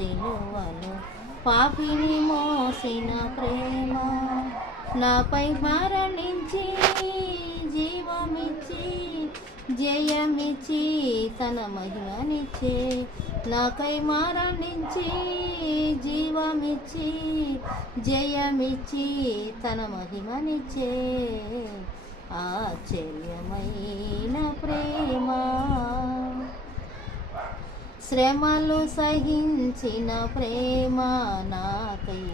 సిలువలో పాపిని మోసిన ప్రేమ, నాపై మరణించి జీవమిచ్చి జయమిచ్చి తన మహిమనిచ్చే, నాకై మరణించి జీవమిచ్చి జయమిచ్చి తన మహిమనిచ్చే ఆశ్చర్యమైన ప్రేమ. శ్రమలు సహించిన ప్రేమ, నాకై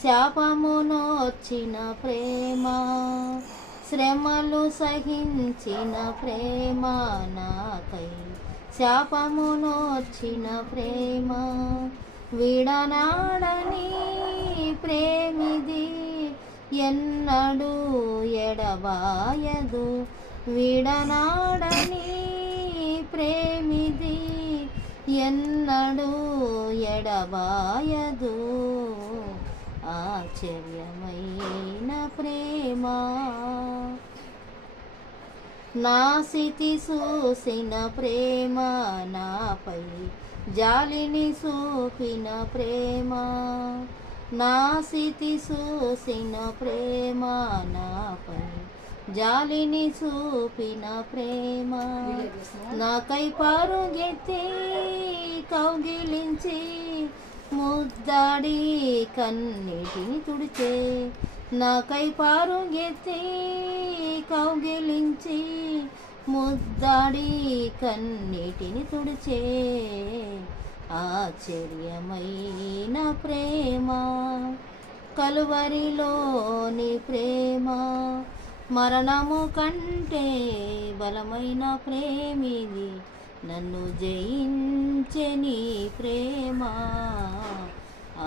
శాపమునొచ్చిన ప్రేమ, శ్రమలు సహించిన ప్రేమ, నాకై శాపమునొచ్చిన ప్రేమ, విడనాడని ప్రేమిది ఎన్నడూ ఎడబాయదు, విడనాడని ప్రేమిది ఎన్నడూ ఎడబాయదు ఆశ్చర్యమైన ప్రేమ. నా స్థితి చూసిన ప్రేమ, నాపై జాలిని చూపిన ప్రేమ, నా స్థితి చూసిన ప్రేమ, నాపై జాలిని చూపిన ప్రేమ, నాకై పరుగెత్తి కౌగిలించి ముద్దాడి కన్నీటిని తుడిచే, నాకై పరుగెత్తి కౌగిలించి ముద్దాడి కన్నీటిని తుడిచే ఆశ్చర్యమైన ప్రేమ. కలువరిలోని ప్రేమ, మరణము కంటే బలమైన ప్రేమిది, నన్ను జయించే నీ ప్రేమ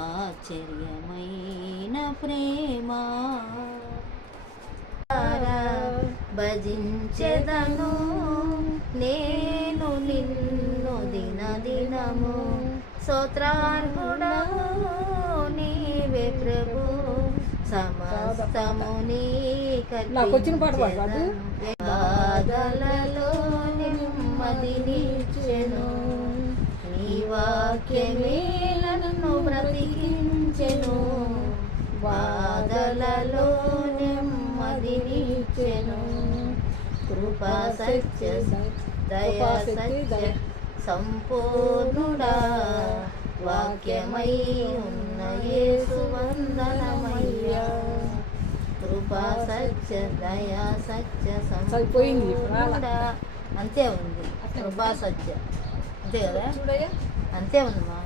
ఆశ్చర్యమైన ప్రేమ. భజించెదను నేను నిన్ను దినదినము, స్తోత్రార్హుడవు నీవే ప్రభు, సమస్తము నీకర్పించెదను. బాధలలో నెమ్మదినిచ్చెను, నీ వాక్యమే నన్ను బ్రతికించెను, బాధలలో నెమ్మదినిచ్చెను. కృపా సత్య దయా సత్య సంపూర్ణుడా, వాక్యమై ఉన్న యేసు వందనమయ్యా. కృపా సత్య దయా సత్య సంపూర్ణుడా, అంతే ఉంది. కృపా సత్య అంతే కదా, అంతే ఉందమ్మా.